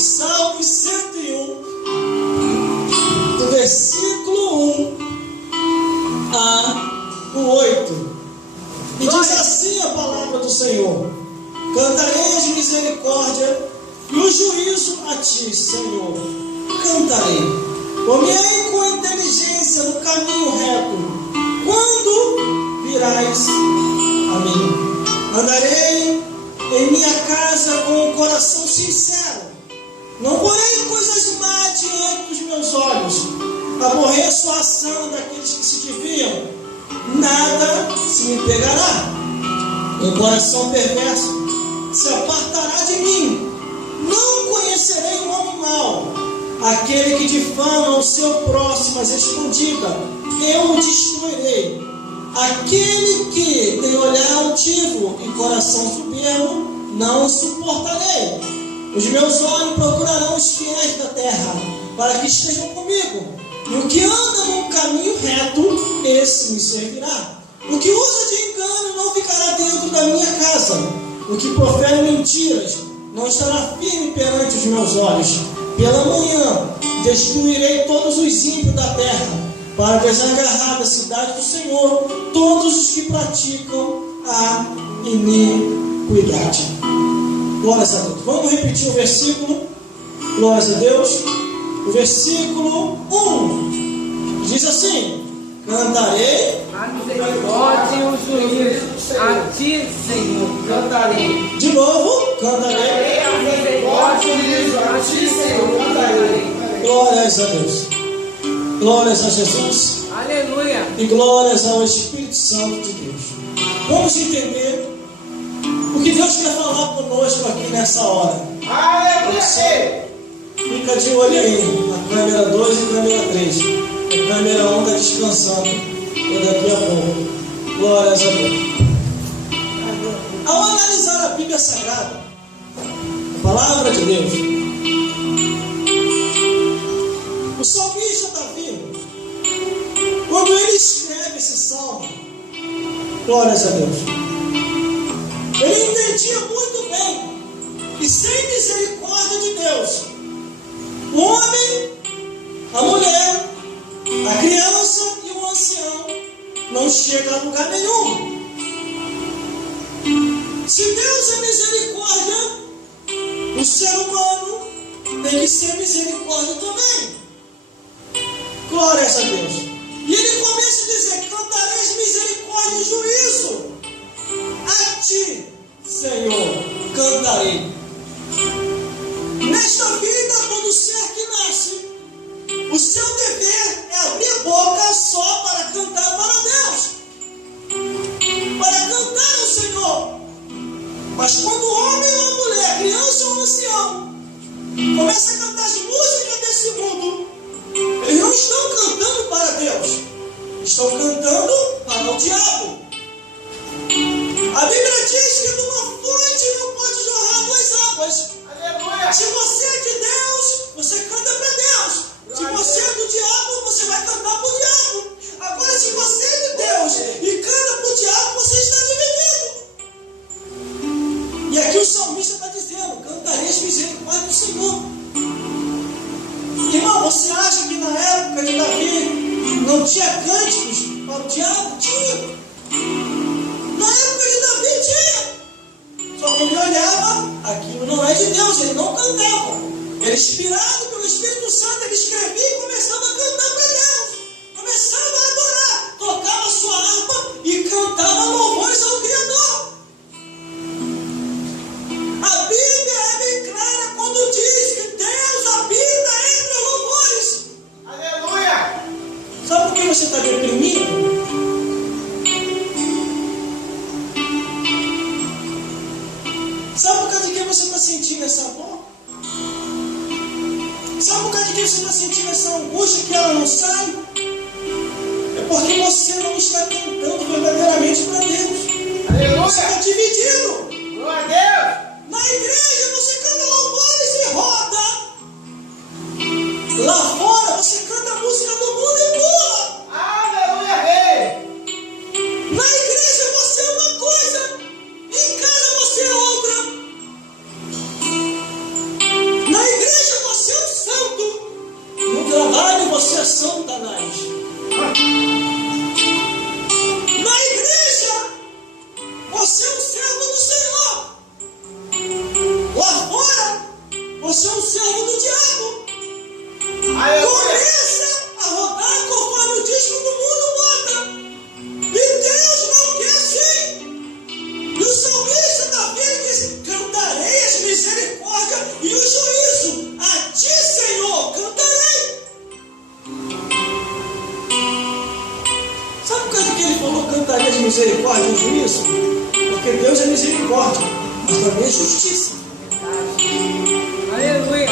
Salmo 101, do versículo 1 ao 8. E diz assim a palavra do Senhor: cantarei as misericórdias e o juízo a ti, Senhor. Cantarei. Caminhei com inteligência no caminho reto. Quando virás a mim? Andarei em minha casa com o coração sincero. Não porei coisas más diante dos meus olhos. Aborreço a ação daqueles que se desviam. Nada se me pegará. Um coração perverso se apartará de mim. Não conhecerei o homem mau, aquele que difama o seu próximo às escondidas. Eu o destruirei. Aquele que tem olhar altivo e coração soberbo, não o suportarei. Os meus olhos procurarão os fiéis da terra, para que estejam comigo. E o que anda no caminho reto, esse me servirá. O que usa de engano não ficará dentro da minha casa. O que profere mentiras não estará firme perante os meus olhos. Pela manhã destruirei todos os ímpios da terra, para desagarrar da cidade do Senhor todos os que praticam a iniquidade. Glórias a Deus. Vamos repetir o versículo. Glórias a Deus. O versículo 1 diz assim: cantarei a misericórdia e o juízo a ti, Senhor. Cantarei. De novo, cantarei a misericórdia e o juízo a ti, Senhor. Cantarei. Glórias a Deus. Glórias a Jesus. Aleluia. E glórias ao Espírito Santo de Deus. Vamos entender o que Deus quer falar conosco aqui nessa hora. Aleluia. Fica de olho aí, na câmera 2 e câmera 3. A câmera 1 está descansando. E daqui a pouco. Glórias a Deus. Ao analisar a Bíblia Sagrada, a palavra de Deus, o salmista Davi, quando ele escreve esse salmo, glórias a Deus, ele entendia muito bem que sem misericórdia de Deus, o homem, a mulher, a criança e o ancião não chegam a lugar nenhum. Se Deus é misericórdia, o ser humano tem que ser misericórdia também. Glórias a Deus. E ele começa a dizer: cantareis misericórdia e juízo a ti, Senhor, cantarei. Nesta vida, todo ser que nasce, o seu dever é abrir a boca só para cantar para Deus, para cantar ao Senhor. Mas quando o homem ou a mulher, a criança ou o ancião, começa a cantar as músicas desse mundo, eles não estão cantando para Deus, estão cantando para o diabo. A Bíblia diz que numa fonte não pode jorrar duas águas. Aleluia. Se você é de Deus, você canta para Deus. Se você é do diabo, você vai cantar para o diabo. Agora, se você é de Deus e canta para o diabo, você está dividido. E aqui o salmista está dizendo: cantareis misericórdia do Senhor. Irmão, você acha que na época de Davi não tinha cânticos para o diabo? Tinha. Na época de Davi tinha. Só que ele olhava, aquilo não é de Deus, ele não cantava. Ele, inspirado pelo Espírito Santo, ele escrevia e começava a cantar para Deus. Começava a adorar, tocava sua harpa e cantava louvores ao Criador. A Bíblia é bem clara quando diz que Deus habita entre os louvores. Aleluia! Sabe por que você está deprimido? Sabe por causa de que você está sentindo essa dor? Sabe por causa de que você está sentindo essa angústia que ela não sai? É porque você não está cantando verdadeiramente para Deus. Aleluia! Você está dividido. Glória a Deus! Na igreja você canta louvores e roda. Lá fora você canta a música do mundo e pula. Aleluia, rei! Na igreja você é uma coisa, em casa você é outra. Na igreja você é um servo do diabo. Começa a rodar conforme o disco do mundo bota. E Deus não quer assim. E o salmista Davi diz: cantarei as misericórdias e o juízo. A ti, Senhor, cantarei. Sabe por causa que ele falou cantarei as misericórdias e o juízo? Porque Deus é misericórdia, mas também é justiça. Aleluia.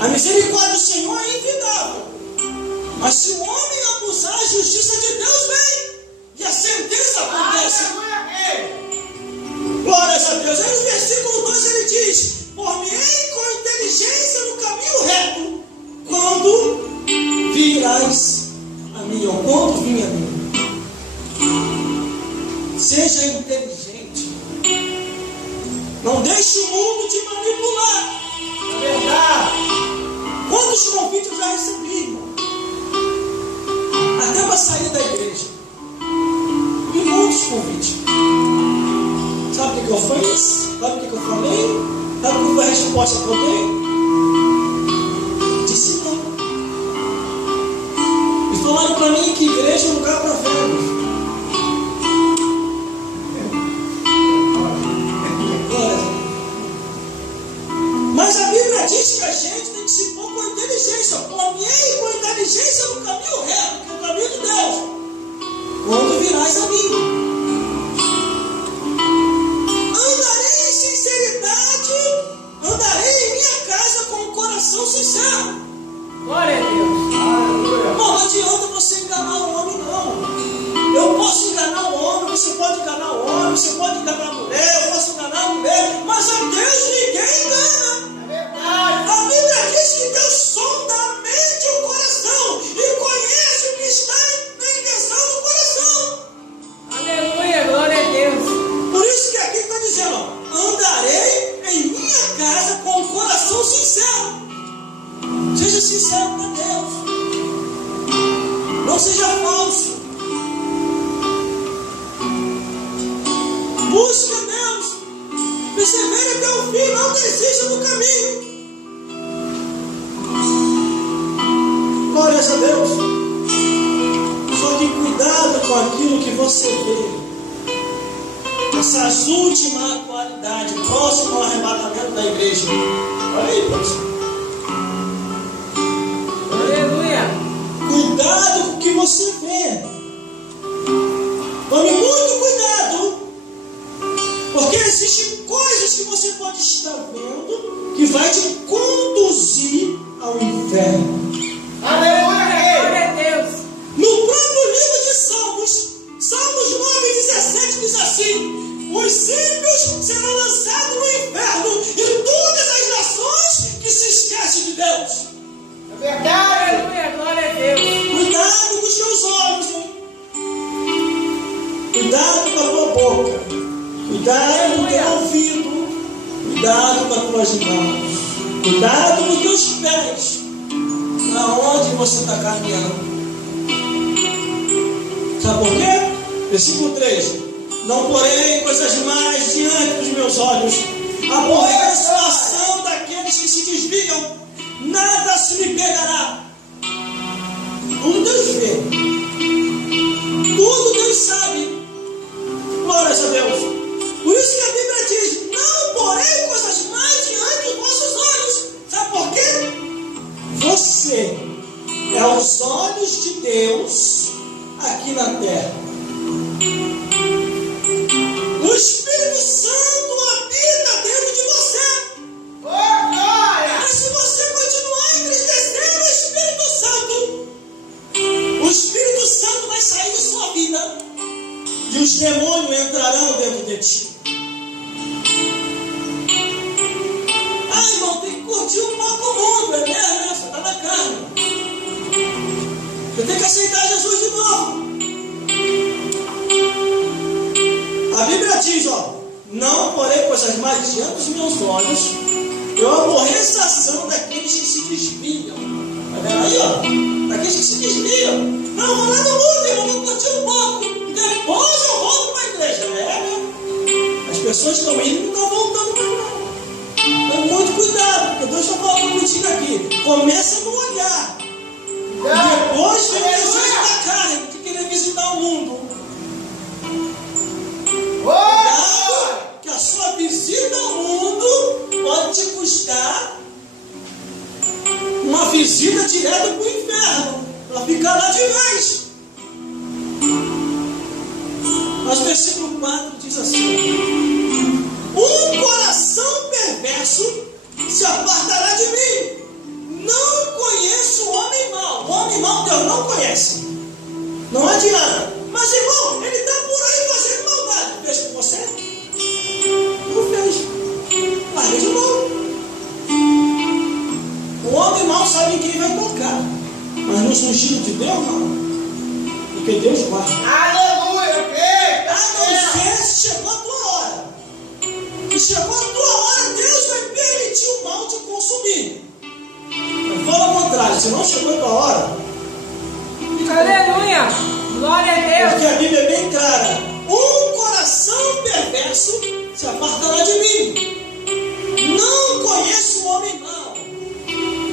A misericórdia do Senhor é infindável. Mas se o homem abusar, a justiça de Deus vem. E a sentença acontece. Glórias a Deus. Aí no versículo 2 ele diz: por-me-ei com inteligência no caminho reto, quando virás a mim, ou quando vim a mim. Seja inteligente. Não deixe o mundo te manipular. É verdade. Quantos convites eu já recebi, irmão? Até para sair da igreja. E muitos convites. Sabe o que eu fiz? Sabe o que eu falei? Sabe qual foi a resposta que eu dei? Disse não. E falaram para mim que igreja é um lugar para velhos. Mas a Bíblia diz que a gente tem que se pôr com inteligência. Por-me-ei com inteligência no caminho reto, que é o caminho de Deus. Quando virás a mim. Andarei em sinceridade, andarei em minha casa com o coração sincero. Glória a Deus. Não adianta você enganar o homem, não. Eu posso enganar o homem, você pode enganar o homem, você pode enganar a mulher, eu posso enganar a mulher, mas a Deus ninguém engana. A Bíblia diz que Deus sonda a mente e o coração e conhece o que está na intenção do coração. Aleluia, glória a Deus. Por isso que aqui está dizendo: andarei em minha casa com o coração sincero. Seja sincero com Deus. Não seja falso. Busque a Deus. Persevere até o fim. Não desista do caminho. Glórias a Deus. Só que cuidado com aquilo que você vê. Essas últimas atualidades, próximo ao arrebatamento da igreja. Olha aí, próximo. Aleluia. Cuidado com o que você vê. Tome muito cuidado. Porque existem coisas que você pode estar vendo que vai te conduzir ao inferno. Aleluia, glória a Deus. No próprio livro de Salmos, Salmos 9:17 diz assim: os ímpios serão lançados no inferno e todas as nações que se esquecem de Deus. É verdade. Aleluia, glória a Deus. Cuidado com os teus olhos, hein? Cuidado com a tua boca. Cuidado com o teu ouvido. Cuidado com as tuas mãos. Cuidado com os teus pés. Aonde você está caminhando? Sabe por quê? Versículo 3: não porém coisas mais diante dos meus olhos. Aborreço a ação daqueles que se desviam. Nada se me pegará. Tudo Deus vê. Tudo Deus sabe. Glórias a Deus. Por isso que a Bíblia diz: não porém coisas mais diante dos vossos olhos. Sabe por quê? Você é os olhos de Deus aqui na terra. O Espírito Santo habita dentro de você. Mas se você continuar entristecendo o Espírito Santo vai sair de sua vida e os demônios entrarão dentro de ti. Ah, irmão, tem que curtir um pouco o mundo, é mesmo, né? Você está na carne. Você tem que aceitar Jesus de novo. Começa no olhar. Depois vem o desejo da carne, de querer visitar o mundo. Cuidado, que a sua visita ao mundo pode te custar uma visita direta para o inferno, para ficar lá de vez. Mas o versículo 4 diz assim: um coração perverso se apartará de mim. Não conheço o homem mau. O homem mau Deus não conhece. Não adianta. Mas irmão, ele está por aí fazendo maldade. Fez com você? Não fez. Larga de mão. O homem mau sabe em quem vai tocar. Mas no sentido de Deus, não. Porque Deus guarda. Aleluia! A não ser se chegou a tua hora. E chegou a tua hora, Deus vai permitir o mal te consumir. Mas fala ao contrário, se não chegou a tua hora. Aleluia! Glória a Deus! Porque a Bíblia é bem clara: um coração perverso se apartará de mim. Não conheço o homem mau.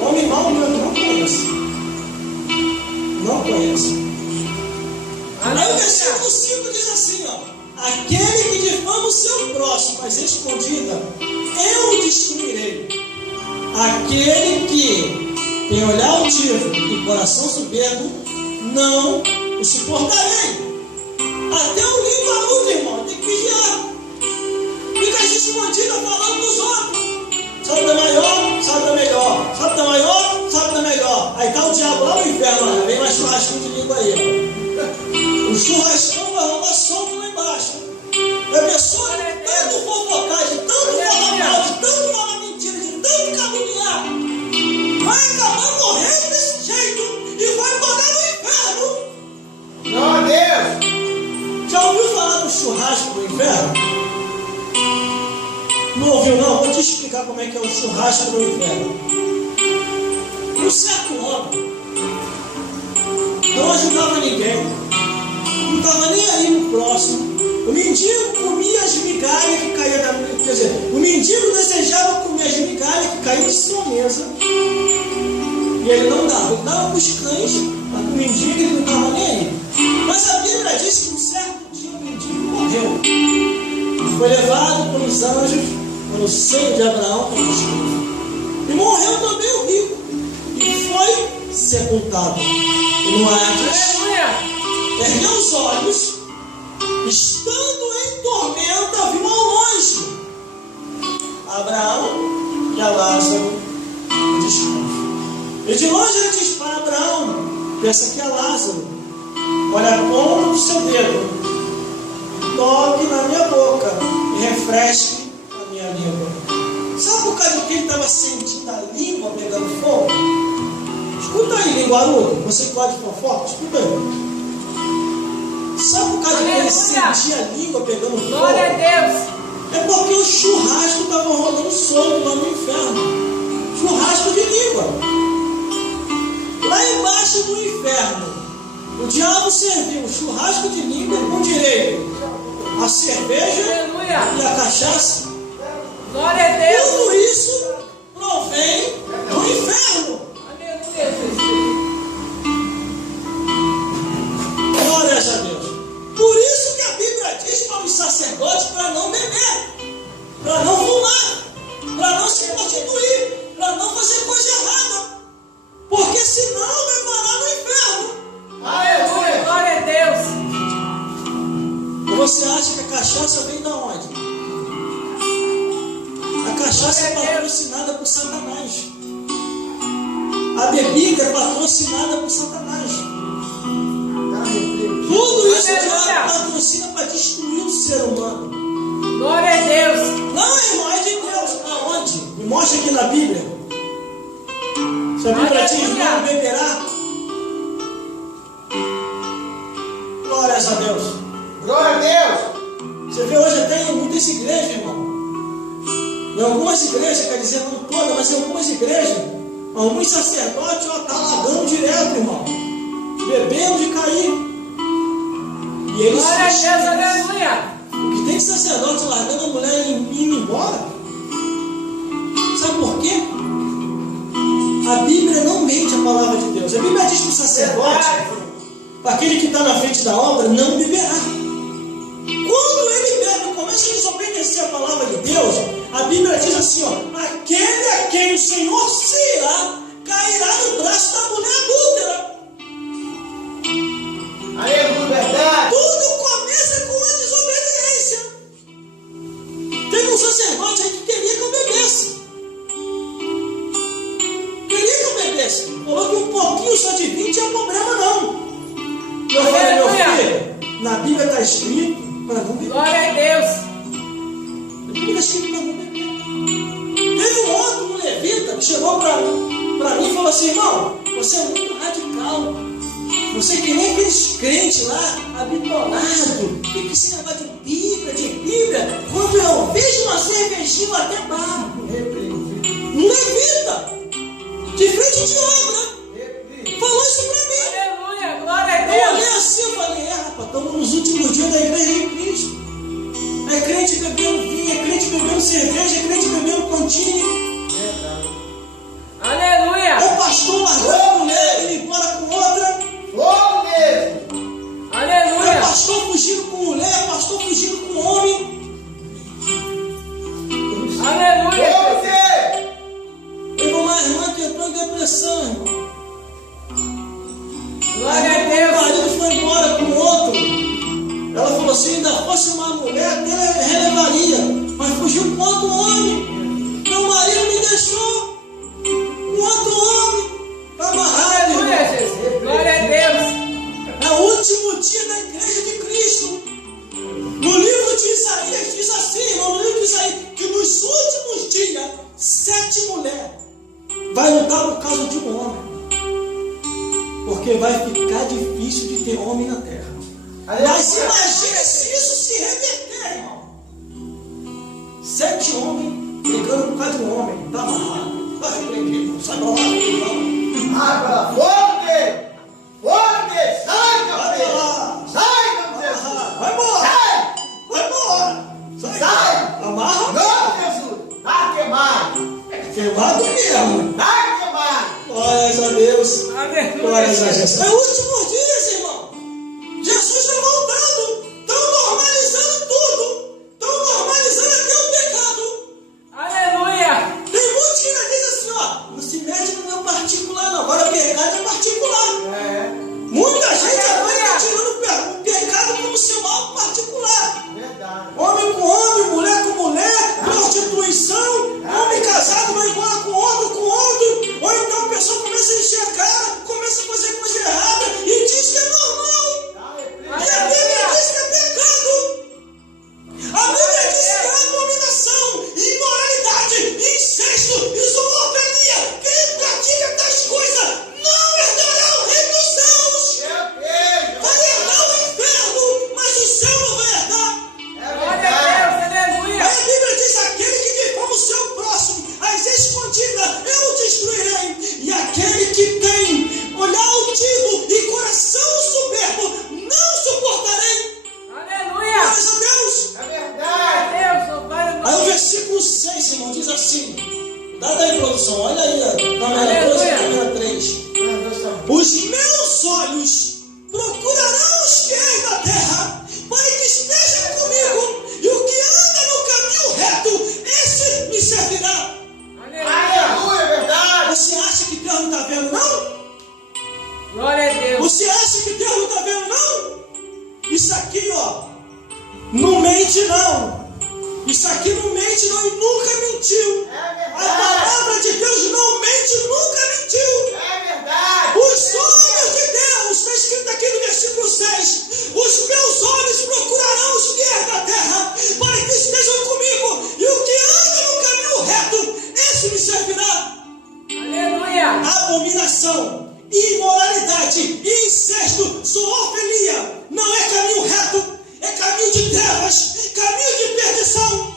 O homem mau Deus não conhece. Não conhece. Aí o versículo 5 diz assim, ó: aquele que difama o seu próximo, mas escondida, eu o destruirei. Aquele que tem olhar altivo e coração soberbo, não o suportarei. Até o língua, irmão, tem que vigiar. Fica escondida falando dos outros. Sabe da maior, sabe da melhor. Sabe da maior, sabe da melhor. Aí tá o diabo lá no inferno, vem mais churrasquinho de língua aí. O churrascão vai rolar solto lá embaixo. E a pessoa de tanto fofocar, de tanto falar mal, de tanto falar mentira, de tanto caluniar, vai acabar morrendo desse jeito e vai parar no inferno. Glória a Deus! Já ouviu falar do churrasco do inferno? Não ouviu não? Vou te explicar como é que é o churrasco do inferno. Um certo homem não ajudava ninguém, não estava nem aí no próximo. O mendigo comia as migalhas que caíam da mesa. Quer dizer, o mendigo desejava comer as migalhas que caíam de sua mesa. E ele não dava. Ele dava para os cães, mas o mendigo ele não estava nem aí. Mas a Bíblia diz que um certo dia o mendigo morreu. Foi levado pelos anjos, pelo seio de Abraão, e morreu também o rico. E foi sepultado. E no Hades, ergueu os olhos, estando em tormenta, viu ao longe Abraão e a Lázaro descanso. E de longe ele diz para Abraão: pensa que é Lázaro, olha a ponta do seu dedo, toque na minha boca e refresque a minha língua. Sabe por causa de que ele estava sentindo a língua pegando fogo? Escuta aí, linguarudo, você que gosta de fofoca, escuta aí. Sabe por causa de que ele sentia a língua pegando fogo? Glória a Deus! É porque o churrasco estava rolando solto lá no inferno. Churrasco de língua. Lá embaixo do inferno, o diabo serviu o churrasco de língua com direito a cerveja Aleluia! e a cachaça. Glória a Deus! Tudo isso provém do inferno. Aleluia, Jesus! Glórias a Deus. Por isso que a Bíblia diz para os sacerdotes para não beber, para não fumar, para não se prostituir, para não fazer coisa errada. Porque senão vai parar no inferno. Aleluia! Glória a Deus! E você acha que a cachaça vem da onde? A cachaça é patrocinada por Satanás. A bebida é patrocinada por Satanás. Tudo isso já patrocina para destruir o ser humano. Glória a Deus! Não, irmão, é de Deus. Aonde? Me mostra aqui na Bíblia. Se a Bíblia diz não beberá. Glórias a Deus. Glória a Deus! Você vê hoje até em muitas igrejas, irmão. Em algumas igrejas, quer dizer, não todas, mas em algumas igrejas, alguns sacerdotes estão largando direto, irmão. Bebendo de cair. E eles Glória a Deus! Aleluia! O que tem de sacerdote largando a mulher e indo embora? Sabe por quê? A Bíblia não mente a palavra de Deus. A Bíblia diz para o sacerdote, para aquele que está na frente da obra, não beberá. Quando ele bebe, começa a desobedecer a palavra de Deus, a Bíblia diz assim, ó, aquele a quem o Senhor se irá, cairá no braço da mulher adúltera. Aleluia, verdade. Tudo começa com a desobediência. Teve um sacerdote aí que queria que eu bebesse. Falou que um pouquinho só de vinho tinha problema não. E eu falei, meu filho, na Bíblia está escrito para não beber. Glória a Deus. Na Bíblia está escrito para não beber. Teve um outro levita que chegou para mim e falou assim, irmão, você é muito radical. Você que nem aqueles crentes lá, habitolados, fica esse negócio de Bíblia. Quando eu vejo uma cervejinha, eu até barro. Um levita. De frente de obra. Falou isso para mim. Aleluia, glória a Eu Deus. olhei assim e falei, rapaz, estamos nos últimos dias da igreja de Cristo. É crente bebendo vinho, é crente bebendo cerveja, é crente bebendo continho. Aleluia. É o pastor largando a mulher e ir embora com outra. Glória a Deus. É Aleluia. o pastor fugindo com mulher, é o pastor fugindo com homem. Aleluia. Eu vou lá, irmã, que entrou em depressão, irmão. Glória a O Deus. marido foi embora com outro. Ela falou assim, ainda fosse uma mulher, até relevaria. Mas fugiu com outro homem. Meu marido me deixou com outro homem. Está amarrado, Aleluia, irmão. Jesus. Glória a Deus. É o último dia da igreja de Cristo. No livro de Isaías diz assim, irmão, no livro de Isaías, que nos últimos dias, 7 mulheres vai lutar por causa de um homem. Porque vai ficar difícil de ter homem na terra. Mas imagine se isso se reverter, irmão. 7 homens brigando por causa de um homem. Está amarrado. Está repreendido. Sai para lá. Abra, forte! Forte! Sai, Vai para lá. Sai, Jesus! Vai embora. Sai! Vai embora. Sai! Amarra. Não, Jesus! Tá queimado! Queimado mesmo. Tá queimado! Glórias a Deus. Glórias a Aleluia. Jesus. É os últimos dias, irmão. Jesus está voltando. Estão normalizando tudo. Estão normalizando até o pecado. Aleluia. Tem muitos que ainda dizem assim, ó, não se mete no meu particular não. Agora o pecado é particular. É, Muita gente agora está tirando o pecado como seu algo particular. verdade. Homem com homem, mulher com mulher, prostituição, homem casado vai embora com outro, ou então a pessoa começa a encher a cara, começa a fazer coisa errada e diz que é normal. E a Bíblia diz que é pecado. A Bíblia diz que é abominação, imoralidade, incesto, isomofilia. Quem pratica tais coisas não herdará o reino dos céus. Vai herdar o inferno, mas o céu não vai herdar. Glória a Deus. Aleluia. Aí a Bíblia diz, aquele que difama o seu próximo, as escondidas, eu o destruirei. E aquele que tem olhar altivo e coração soberbo, não suportarei. Aleluia. Glórias a Deus. É Glória verdade. a Deus. Louvado Aí o nome. versículo 6, irmão, diz assim. Dá daí, produção, olha aí, câmera 2 e Aleluia. câmera 3. Os meus olhos procurarão os fiéis da terra, para que estejam comigo, e o que anda no caminho reto, esse me servirá. Aleluia. Aleluia, verdade. Você acha que Deus não está vendo, não? Glória a Deus. Você acha que Deus não está vendo, não? Isso aqui, ó, não mente, não. Isso aqui não mente, não, e nunca mentiu. É A verdade. palavra de Deus não mente, nunca mentiu. É verdade. Os olhos de Deus, está escrito aqui no versículo 6, os meus olhos procurarão os fiéis da terra, para que estejam comigo, e o que anda no caminho reto, esse me servirá. Aleluia. Abominação, imoralidade, incesto, zoofilia, não é caminho reto, é caminho de trevas, caminho de perdição.